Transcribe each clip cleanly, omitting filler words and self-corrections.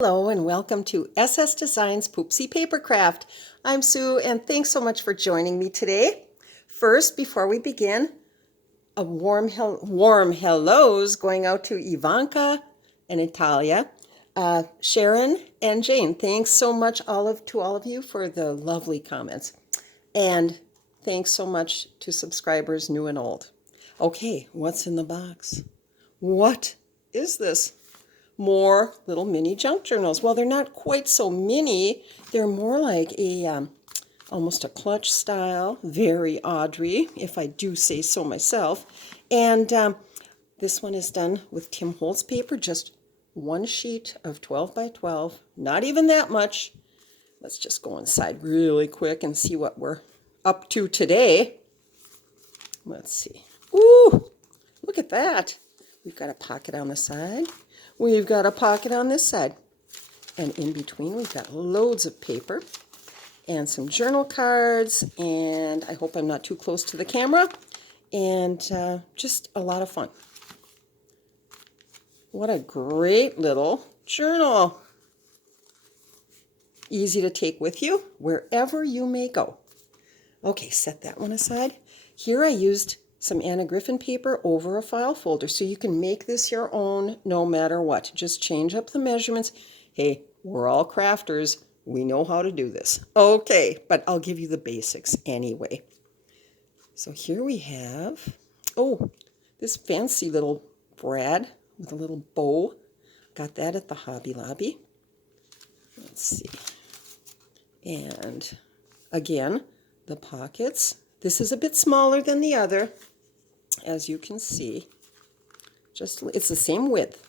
Hello and welcome to SS Designs Poopsie Papercraft. I'm Sue and thanks so much for joining me today. First, before we begin, a warm hellos going out to Ivanka and Italia, Sharon and Jane. Thanks so much to all of you for the lovely comments. And thanks so much to subscribers new and old. Okay, what's in the box? What is this? More little mini junk journals. Well, they're not quite so mini. They're more like almost a clutch style, very Audrey, if I do say so myself. And this one is done with Tim Holtz paper, just one sheet of 12 by 12, not even that much. Let's just go inside really quick and see what we're up to today. Let's see. Ooh, look at that. We've got a pocket on the side. We've got a pocket on this side. And in between, we've got loads of paper and some journal cards. And I hope I'm not too close to the camera. And just a lot of fun. What a great little journal. Easy to take with you wherever you may go. Okay, set that one aside. Here I used some Anna Griffin paper over a file folder, so you can make this your own no matter what. Just change up the measurements. Hey, we're all crafters. We know how to do this. Okay, but I'll give you the basics anyway. So here we have, this fancy little brad with a little bow. Got that at the Hobby Lobby. Let's see. And again, the pockets. This is a bit smaller than the other, as you can see. It's the same width,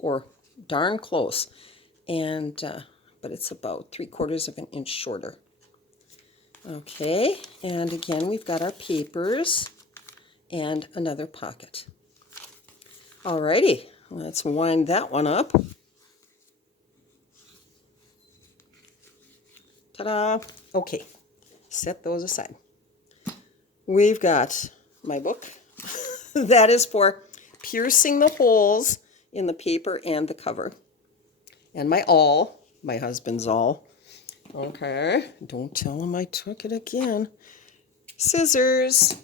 or darn close. And but it's about 3/4 of an inch shorter. Okay, and again we've got our papers and another pocket. Alrighty, let's wind that one up. Ta-da! Okay. Set those aside. We've got my book. That is for piercing the holes in the paper and the cover. And my awl, my husband's awl. Okay, don't tell him I took it again. Scissors.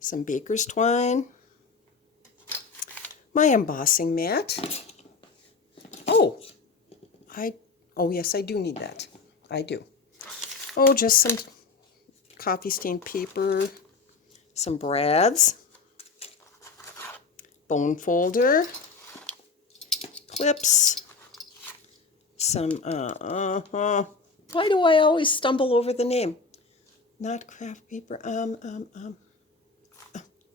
Some baker's twine. My embossing mat. Oh yes, I do need that. I do. Oh, just some coffee stained paper, some brads, bone folder, clips, some, why do I always stumble over the name? Not craft paper,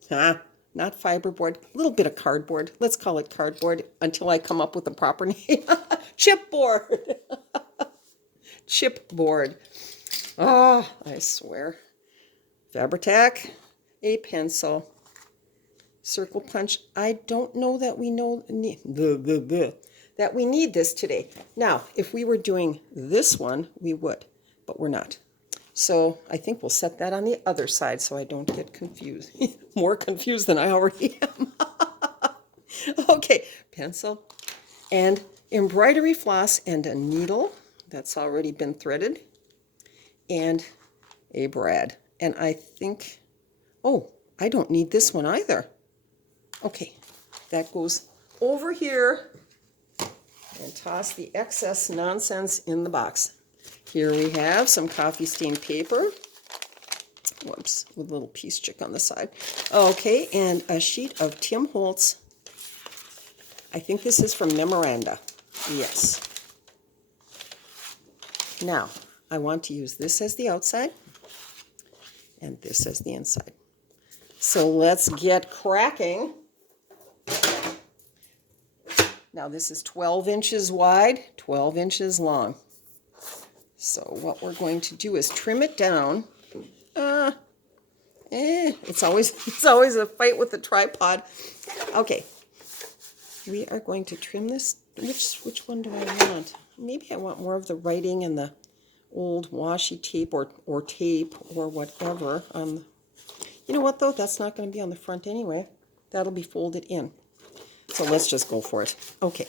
not fiberboard, a little bit of cardboard. Let's call it cardboard until I come up with a proper name. Chipboard. Chipboard. Oh, I swear. Fabri-Tac, a pencil, circle punch. I don't know that we that we need this today. Now, if we were doing this one, we would, but we're not. So I think we'll set that on the other side so I don't get confused. More confused than I already am. Okay, pencil and embroidery floss and a needle that's already been threaded. And a brad. And I think, I don't need this one either. Okay, that goes over here and toss the excess nonsense in the box. Here we have some coffee stained paper. Whoops, with a little piece chick on the side. Okay, and a sheet of Tim Holtz. I think this is from Memoranda. Yes. Now, I want to use this as the outside and this as the inside. So let's get cracking. Now this is 12 inches wide, 12 inches long. So what we're going to do is trim it down. It's always a fight with the tripod. Okay, we are going to trim this. Which one do I want? Maybe I want more of the writing and the old washi tape or tape or whatever. You know what though? That's not going to be on the front anyway. That'll be folded in. So let's just go for it. Okay.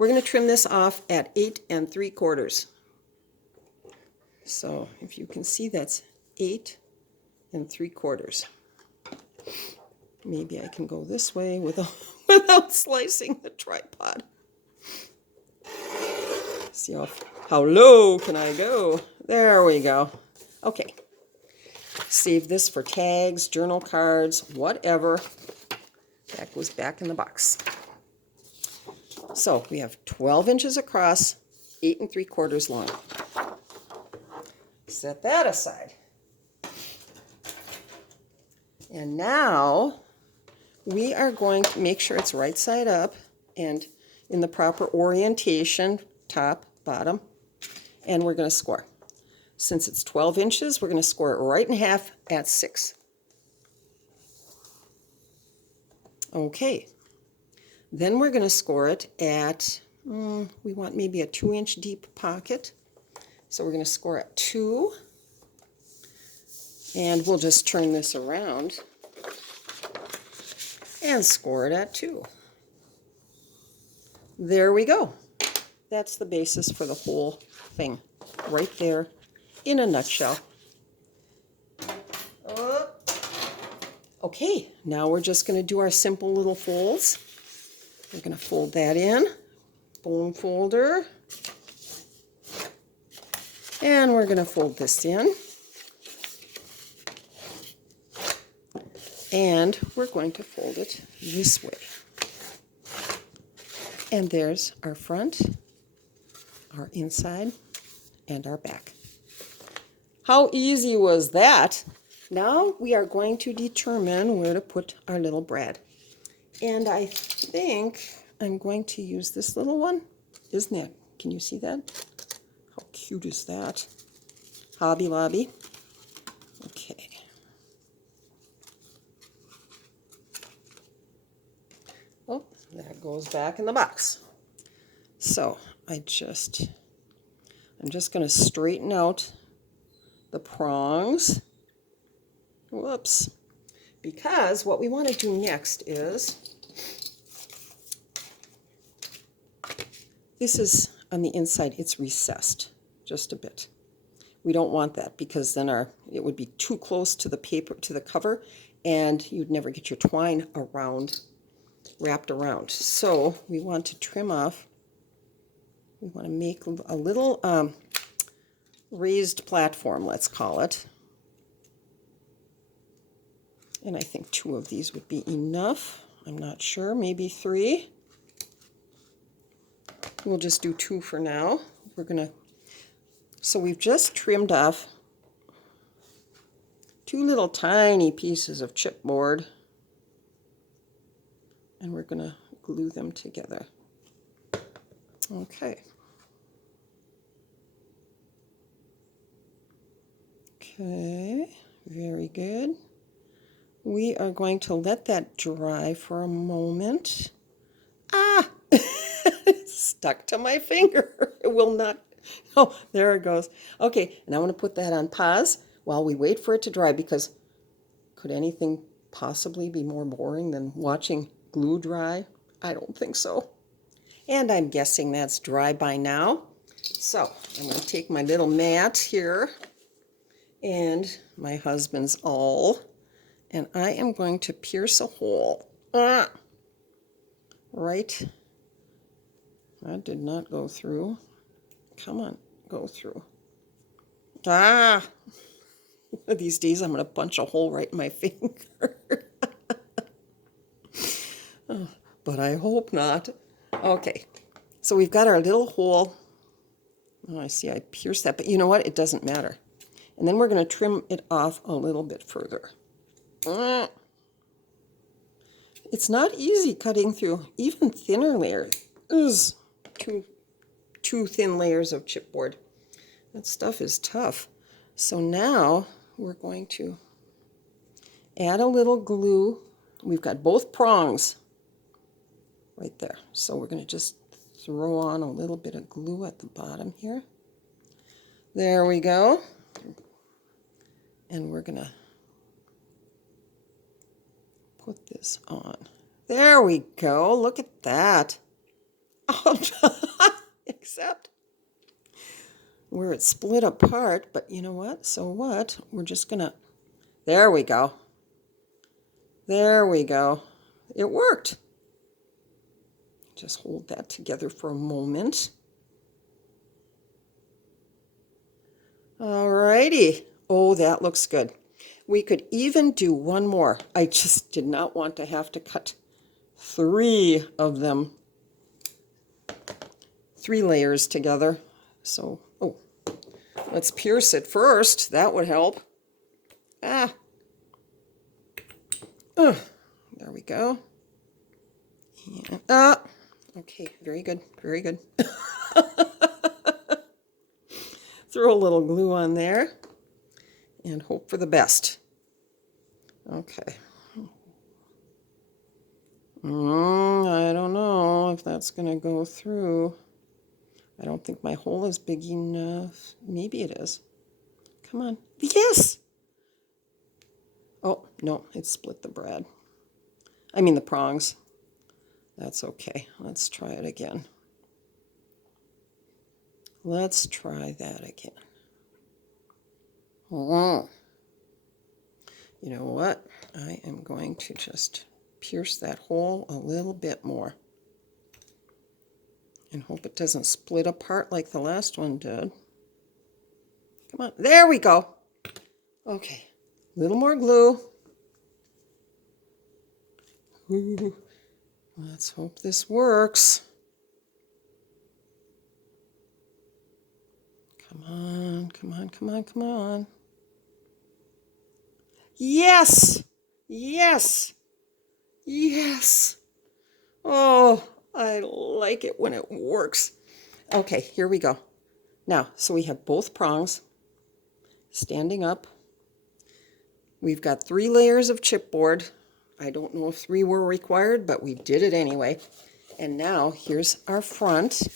We're going to trim this off at 8 3/4. So if you can see, that's 8 3/4. Maybe I can go this way without slicing the tripod. See how low can I go? There we go. Okay. Save this for tags, journal cards, whatever. That goes back in the box. So we have 12 inches across, 8 3/4 long. Set that aside. And now we are going to make sure it's right side up and in the proper orientation, top, bottom, and we're going to score. Since it's 12 inches, we're going to score it right in half at 6. Okay. Then we're going to score it at, we want maybe a 2-inch deep pocket. So we're going to score at 2. And we'll just turn this around and score it at 2. There we go. That's the basis for the whole thing right there in a nutshell. Okay, now we're just going to do our simple little folds. We're going to fold that in, bone folder, and we're going to fold this in, and we're going to fold it this way. And there's our front, our inside, and our back. How easy was that? Now we are going to determine where to put our little brad. And I think I'm going to use this little one. Isn't it? Can you see that? How cute is that? Hobby Lobby. Okay. Oh, that goes back in the box. So I'm just going to straighten out the prongs. Whoops. Because what we want to do next is, this is on the inside, it's recessed just a bit. We don't want that because then it would be too close to the paper, to the cover, and you'd never get your twine wrapped around. So we want to trim off. We want to make a little raised platform, let's call it. And I think 2 of these would be enough. I'm not sure, maybe 3. We'll just do 2 for now. So we've just trimmed off 2 little tiny pieces of chipboard, and we're going to glue them together. Okay. Okay, very good. We are going to let that dry for a moment. Ah! It's stuck to my finger. It will not. Oh, there it goes. Okay, and I want to put that on pause while we wait for it to dry, because could anything possibly be more boring than watching glue dry? I don't think so. And I'm guessing that's dry by now. So I'm going to take my little mat here and my husband's awl, and I am going to pierce a hole. Right. That did not go through. Come on, go through. One of these days I'm going to punch a hole right in my finger. But I hope not. Okay, so we've got our little hole. Oh, I see I pierced that, but you know what? It doesn't matter. And then we're going to trim it off a little bit further. It's not easy cutting through even thinner layers. Two thin layers of chipboard. That stuff is tough. So now we're going to add a little glue. We've got both prongs right there. So we're going to just throw on a little bit of glue at the bottom here. There we go. And we're going to put this on. There we go. Look at that. Except where it's split apart, but you know what? So what? We're just gonna, there we go. There we go. It worked. Just hold that together for a moment. Alrighty. Oh, that looks good. We could even do one more. I just did not want to have to cut 3 of them, 3 layers together. So, oh, let's pierce it first. That would help. Ah. There we go. And, okay, very good, very good. Throw a little glue on there and hope for the best. Okay. I don't know if that's going to go through. I don't think my hole is big enough. Maybe it is. Come on. Yes! Oh, no, it split the bread. I mean the prongs. That's okay. Let's try it again. Let's try that again. Oh. You know what? I am going to just pierce that hole a little bit more and hope it doesn't split apart like the last one did. Come on. There we go. Okay. A little more glue. Ooh. Let's hope this works. Come on, come on, come on, come on. Yes! Yes! Yes! Oh, I like it when it works. Okay, here we go. Now, so we have both prongs standing up. We've got 3 layers of chipboard. I don't know if 3 were required, but we did it anyway. And now, here's our front.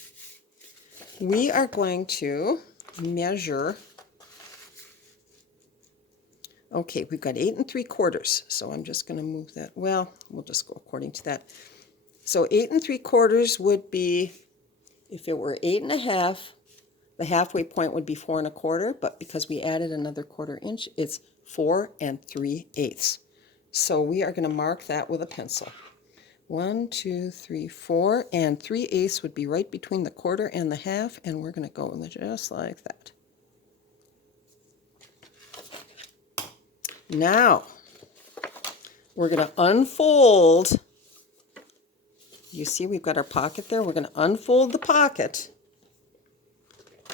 We are going to measure. Okay, we've got 8 3/4, so I'm just going to move that. Well, we'll just go according to that. So 8 3/4 would be, if it were 8 1/2, the halfway point would be 4 1/4, but because we added another 1/4 inch, it's 4 3/8. So we are going to mark that with a pencil. 1, 2, 3, 4, and 3/8 would be right between the 1/4 and the half, and we're going to go just like that. Now, we're going to unfold. You see we've got our pocket there. We're going to unfold the pocket.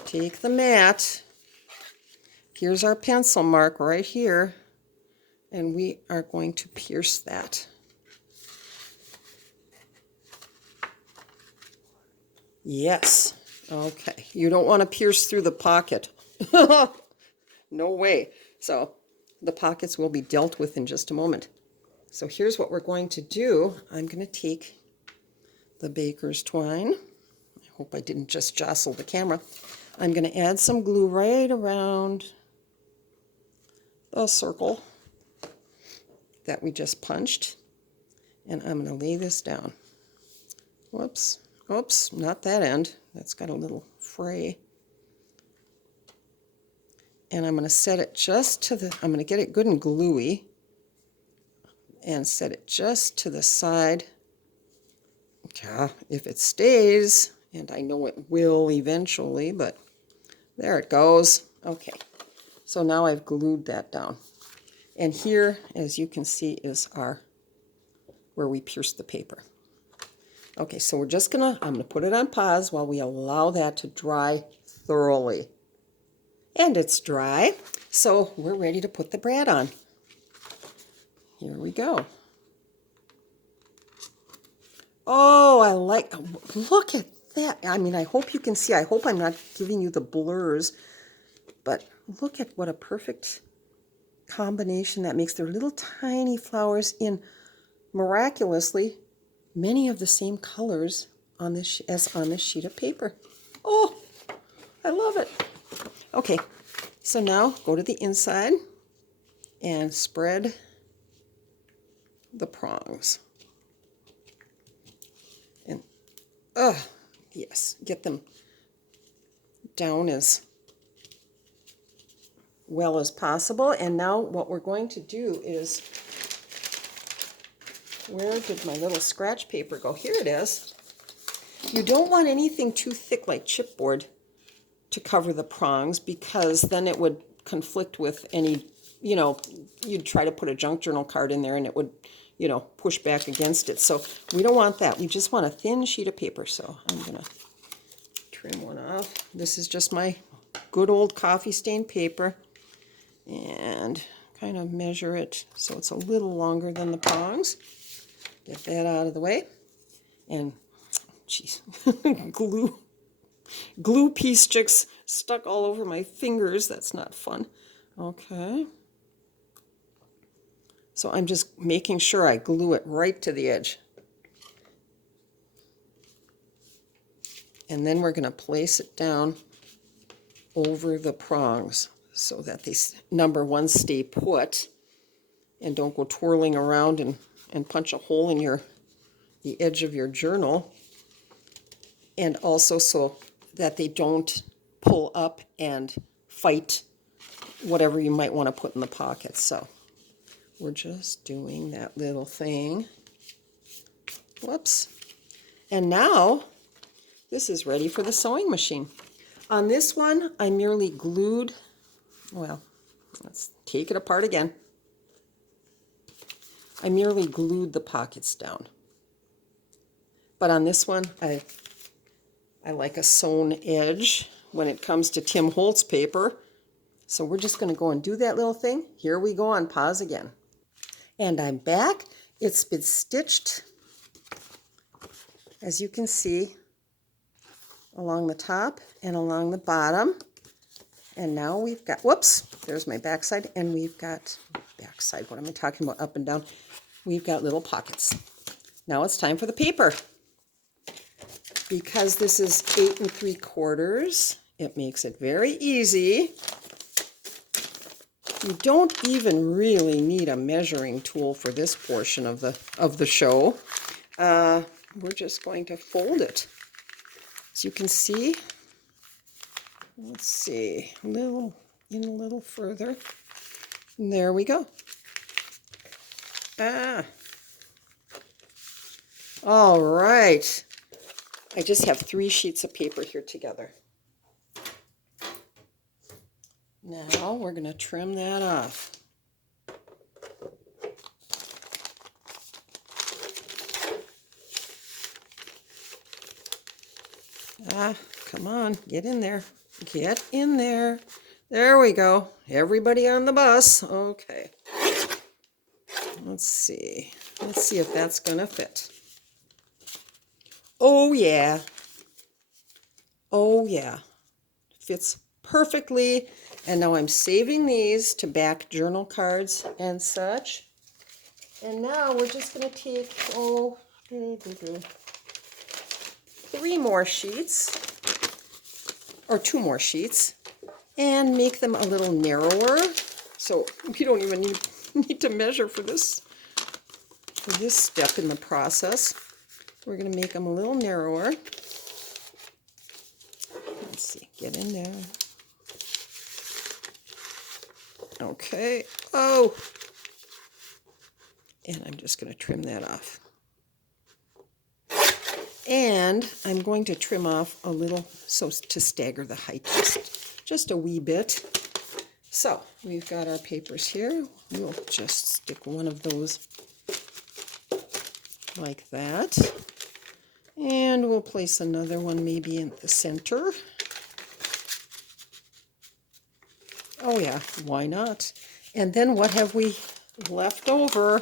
Take the mat. Here's our pencil mark right here. And we are going to pierce that. Yes. Okay. You don't want to pierce through the pocket. No way. So the pockets will be dealt with in just a moment. So here's what we're going to do. I'm going to take the baker's twine. I hope I didn't just jostle the camera. I'm going to add some glue right around the circle that we just punched. And I'm going to lay this down. Whoops. Oops, not that end. That's got a little fray. And I'm going to set it just to the, I'm going to get it good and gluey and set it just to the side. If it stays, and I know it will eventually, but there it goes. Okay, so now I've glued that down. And here, as you can see, is our, where we pierced the paper. Okay, so we're just gonna, I'm gonna put it on pause while we allow that to dry thoroughly. And it's dry, so we're ready to put the brad on. Here we go. Oh, I like, look at that. I mean, I hope you can see. I hope I'm not giving you the blurs, but look at what a perfect combination that makes. Their little tiny flowers in, miraculously, many of the same colors on this as on this sheet of paper. Oh, I love it. Okay, so now go to the inside and spread the prongs. And yes, get them down as well as possible. And now what we're going to do is, where did my little scratch paper go? Here it is. You don't want anything too thick like chipboard to cover the prongs, because then it would conflict with any, you'd try to put a junk journal card in there and it would, push back against it. So we don't want that. We just want a thin sheet of paper. So I'm going to trim one off. This is just my good old coffee stained paper, and kind of measure it so it's a little longer than the prongs. Get that out of the way. And, geez, glue piece sticks stuck all over my fingers. That's not fun. Okay. So I'm just making sure I glue it right to the edge. And then we're going to place it down over the prongs so that they, number one, stay put and don't go twirling around and punch a hole in the edge of your journal. And also so that they don't pull up and fight whatever you might want to put in the pocket. So we're just doing that little thing. Whoops. And now this is ready for the sewing machine. On this one, I merely glued, well, let's take it apart again. I merely glued the pockets down. But on this one, I like a sewn edge when it comes to Tim Holtz paper. So we're just going to go and do that little thing. Here we go on pause again. And I'm back. It's been stitched, as you can see, along the top and along the bottom. And now we've got, whoops, there's my backside, and we've got backside. What am I talking about? Up and down. We've got little pockets. Now it's time for the paper. Because this is 8 3/4, it makes it very easy. You don't even really need a measuring tool for this portion of the show. We're just going to fold it. As you can see, let's see, a little further. And there we go. All right. I just have 3 sheets of paper here together. Now we're going to trim that off. Come on, get in there. Get in there. There we go. Everybody on the bus. Okay. Let's see. Let's see if that's going to fit. Oh, yeah. Oh, yeah. Fits perfectly. And now I'm saving these to back journal cards and such. And now we're just going to take, 3 more sheets, or 2 more sheets, and make them a little narrower. So you don't even need to measure for this step in the process. We're going to make them a little narrower. Let's see, get in there. Okay. Oh! And I'm just going to trim that off. And I'm going to trim off a little so to stagger the height just a wee bit. So we've got our papers here. We'll just stick one of those like that. And we'll place another one maybe in the center. Oh yeah, why not? And then what have we left over?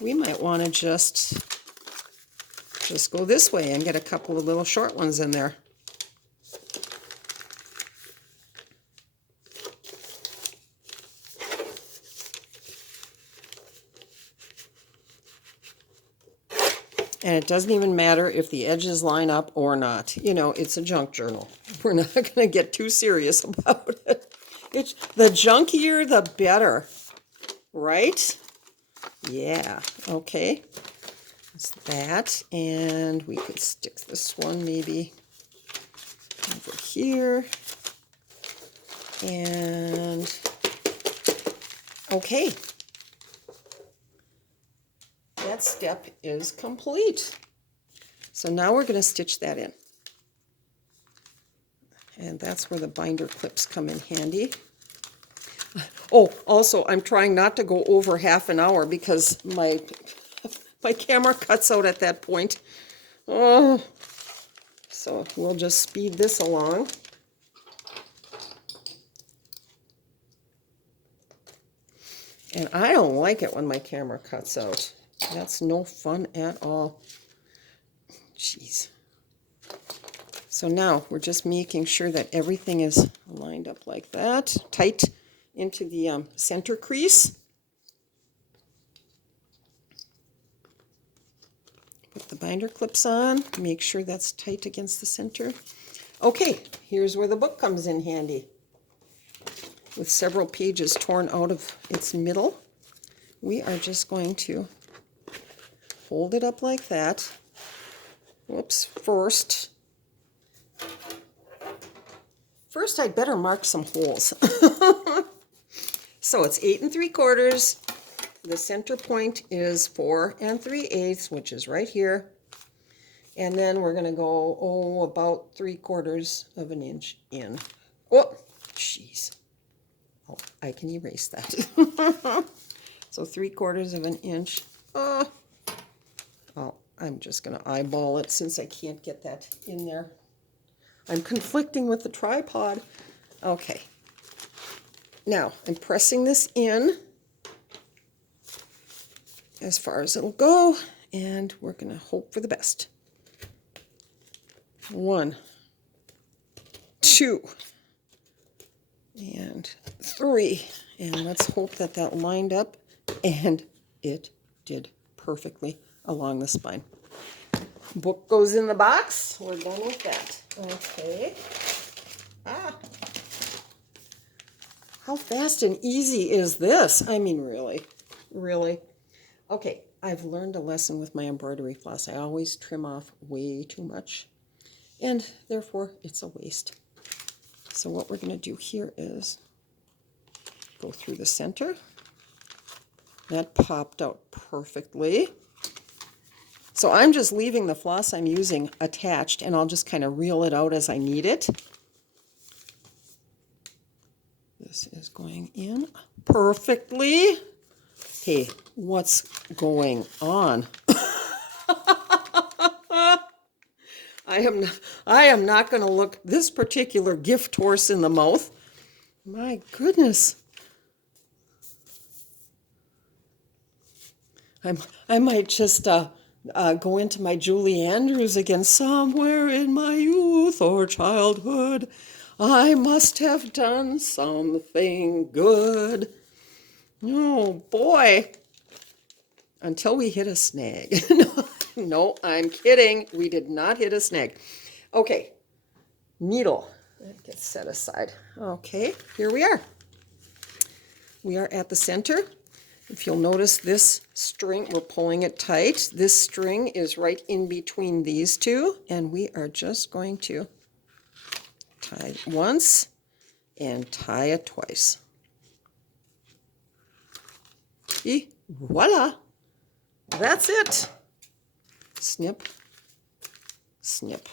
We might want to just go this way and get a couple of little short ones in there. And it doesn't even matter if the edges line up or not. You know, it's a junk journal. We're not going to get too serious about it. It's the junkier, the better, right? Yeah, okay. It's that, and we could stick this one maybe over here. And okay, that step is complete. So now we're going to stitch that in. And that's where the binder clips come in handy. Oh, also, I'm trying not to go over half an hour because my camera cuts out at that point. Oh, so we'll just speed this along. And I don't like it when my camera cuts out. That's no fun at all. Jeez. So now we're just making sure that everything is lined up like that, tight into the center crease. Put the binder clips on, make sure that's tight against the center. Okay, here's where the book comes in handy. With several pages torn out of its middle, we are just going to fold it up like that. Whoops, First, I'd better mark some holes. So it's 8 3/4. The center point is 4 3/8, which is right here. And then we're going to go, about 3/4 of an inch in. Oh, jeez. Oh, I can erase that. So 3/4 of an inch. Oh, I'm just going to eyeball it since I can't get that in there. I'm conflicting with the tripod. Okay. Now, I'm pressing this in as far as it'll go, and we're going to hope for the best. 1, 2, and 3. And let's hope that that lined up, and it did perfectly along the spine. Book goes in the box. We're done with that. Okay. How fast and easy is this? I mean, really, really. Okay, I've learned a lesson with my embroidery floss. I always trim off way too much, and therefore it's a waste. So what we're going to do here is go through the center. That popped out perfectly. So I'm just leaving the floss I'm using attached, and I'll just kind of reel it out as I need it. This is going in perfectly. Hey, what's going on? I am not going to look this particular gift horse in the mouth. My goodness. I might just go into my Julie Andrews again. Somewhere in my youth or childhood, I must have done something good. Oh, boy. Until we hit a snag. No, I'm kidding. We did not hit a snag. Okay, needle. That gets set aside. Okay, here we are. We are at the center. If you'll notice this string, we're pulling it tight. This string is right in between these two, and we are just going to tie it once and tie it twice. Et voila! That's it. Snip, snip.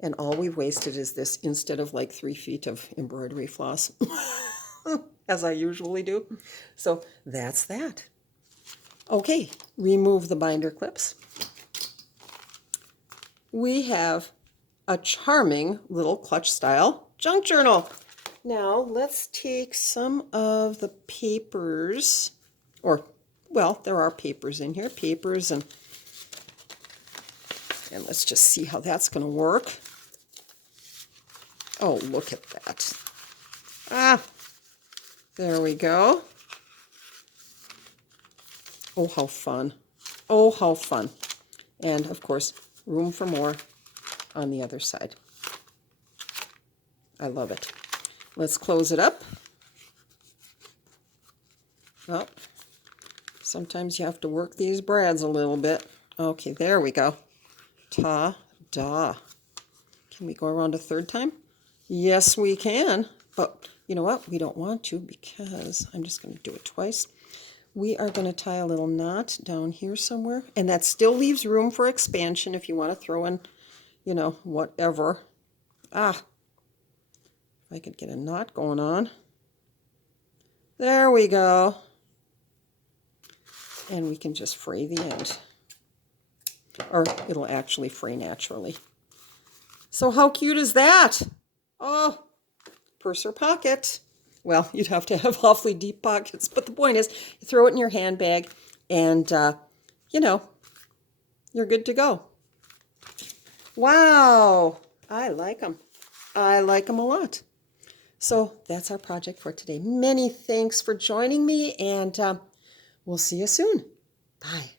And all we've wasted is this instead of like 3 feet of embroidery floss, as I usually do. So that's that. Okay, remove the binder clips. We have a charming little clutch style junk journal. Now let's take some of the papers, or well, there are papers in here, papers, and let's just see how that's going to work. Oh, look at that. Ah, there we go. Oh, how fun. Oh, how fun. And, of course, room for more on the other side. I love it. Let's close it up. Well, sometimes you have to work these brads a little bit. Okay, there we go. Ta-da. Can we go around a third time? Yes, we can. But you know what? We don't want to because I'm just going to do it twice. We are going to tie a little knot down here somewhere. And that still leaves room for expansion if you want to throw in, whatever. If I could get a knot going on. There we go. And we can just fray the end. Or it'll actually fray naturally. So how cute is that? Oh, purse or pocket. Well, you'd have to have awfully deep pockets, but the point is, you throw it in your handbag and, you're good to go. Wow, I like them. I like them a lot. So that's our project for today. Many thanks for joining me, and we'll see you soon. Bye.